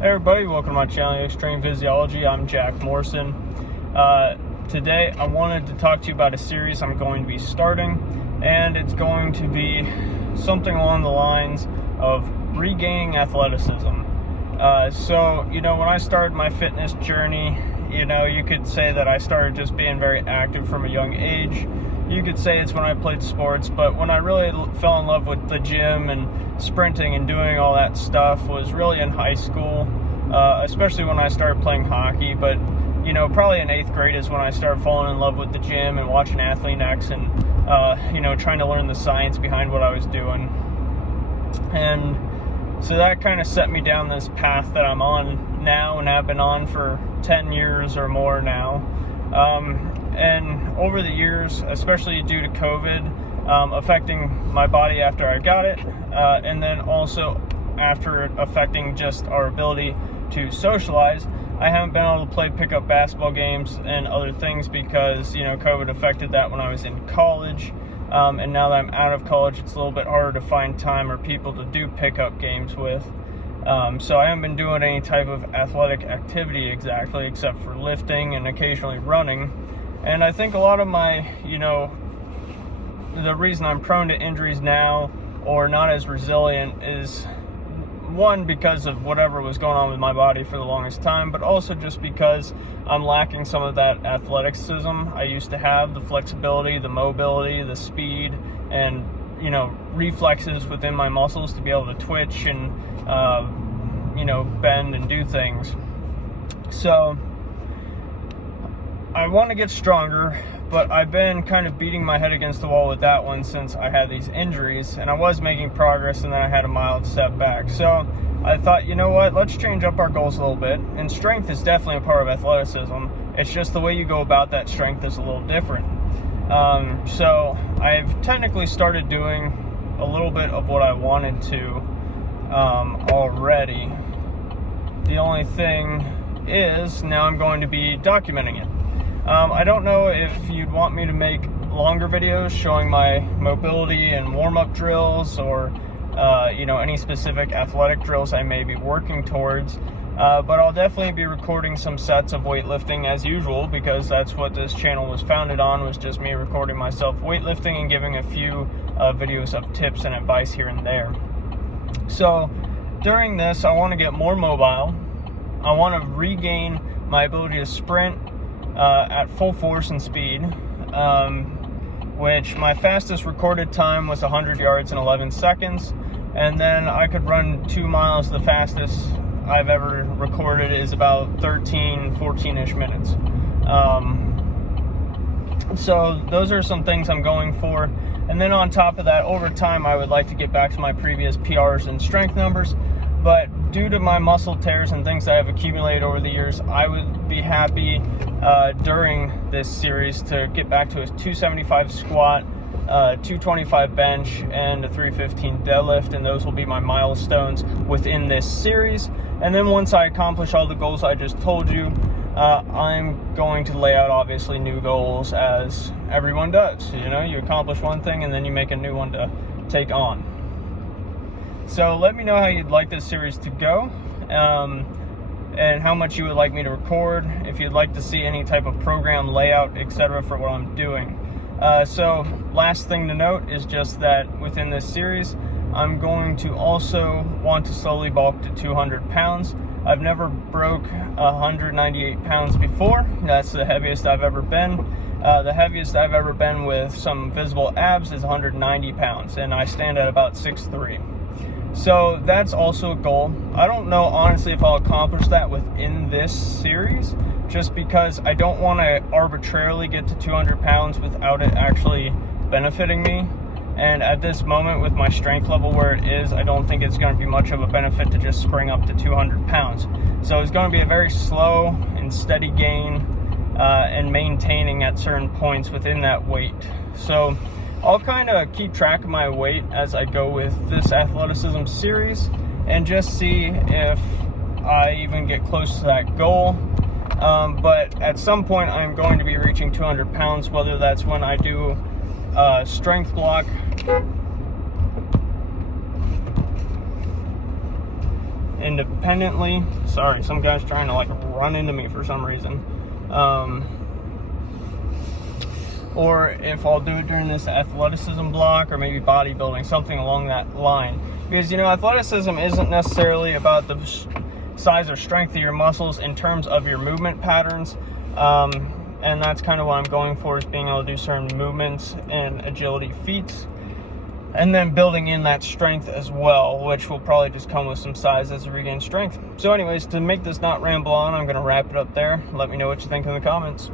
Hey everybody, welcome to my channel, Extreme Physiology. I'm Jack Morrison. Today I wanted to talk to you about a series I'm going to be starting, and it's going to be something along the lines of regaining athleticism. When I started my fitness journey, you could say that I started just being very active from a young age. You could say it's when I played sports, but when I really fell in love with the gym and sprinting and doing all that stuff was really in high school, especially when I started playing hockey. But, probably in 8th grade is when I started falling in love with the gym and watching Athletics and, trying to learn the science behind what I was doing. And so that kind of set me down this path that I'm on now and have been on for 10 years or more now. And over the years, especially due to COVID, affecting my body after I got it, and then also after affecting just our ability to socialize, I haven't been able to play pickup basketball games and other things because, COVID affected that when I was in college. And now that I'm out of college, it's a little bit harder to find time or people to do pickup games with. So I haven't been doing any type of athletic activity exactly, except for lifting and occasionally running. And I think a lot of my, the reason I'm prone to injuries now or not as resilient is, one, because of whatever was going on with my body for the longest time, but also just because I'm lacking some of that athleticism I used to have, the flexibility, the mobility, the speed, and, reflexes within my muscles to be able to twitch and, bend and do things. So I want to get stronger, but I've been kind of beating my head against the wall with that one since I had these injuries, and I was making progress, and then I had a mild setback. So I thought, let's change up our goals a little bit, and strength is definitely a part of athleticism. It's just the way you go about that strength is a little different. So I've technically started doing a little bit of what I wanted to already. The only thing is now I'm going to be documenting it. I don't know if you'd want me to make longer videos showing my mobility and warm-up drills or, any specific athletic drills I may be working towards. But I'll definitely be recording some sets of weightlifting as usual, because that's what this channel was founded on, was just me recording myself weightlifting and giving a few videos of tips and advice here and there. So during this, I want to get more mobile. I want to regain my ability to sprint at full force and speed, which my fastest recorded time was 100 yards in 11 seconds, and then I could run 2 miles. The fastest I've ever recorded is about 14-ish minutes. So those are some things I'm going for. And then on top of that, over time, I would like to get back to my previous PRs and strength numbers. But due to my muscle tears and things I have accumulated over the years, I would be happy during this series to get back to a 275 squat, 225 bench, and a 315 deadlift, and those will be my milestones within this series. And then once I accomplish all the goals I just told you, I'm going to lay out obviously new goals, as everyone does. You accomplish one thing and then you make a new one to take on. So let me know how you'd like this series to go, and how much you would like me to record, if you'd like to see any type of program layout, etc. for what I'm doing. So last thing to note is just that within this series, I'm going to also want to slowly bulk to 200 pounds. I've never broke 198 pounds before. That's the heaviest I've ever been. The heaviest I've ever been with some visible abs is 190 pounds, and I stand at about 6'3". So that's also a goal. I don't know, honestly, if I'll accomplish that within this series, just because I don't want to arbitrarily get to 200 pounds without it actually benefiting me. And at this moment, with my strength level where it is, I don't think it's going to be much of a benefit to just spring up to 200 pounds. So it's going to be a very slow and steady gain, and maintaining at certain points within that weight. So I'll kind of keep track of my weight as I go with this athleticism series and just see if I even get close to that goal. But at some point I'm going to be reaching 200 pounds, whether that's when I do strength block independently. Sorry, some guy's trying to like run into me for some reason. Or if I'll do it during this athleticism block, or maybe bodybuilding, something along that line. Because, you know, athleticism isn't necessarily about the size or strength of your muscles in terms of your movement patterns. And that's kind of what I'm going for, is being able to do certain movements and agility feats. And then building in that strength as well, which will probably just come with some size as we regain strength. So anyways, to make this not ramble on, I'm going to wrap it up there. Let me know what you think in the comments.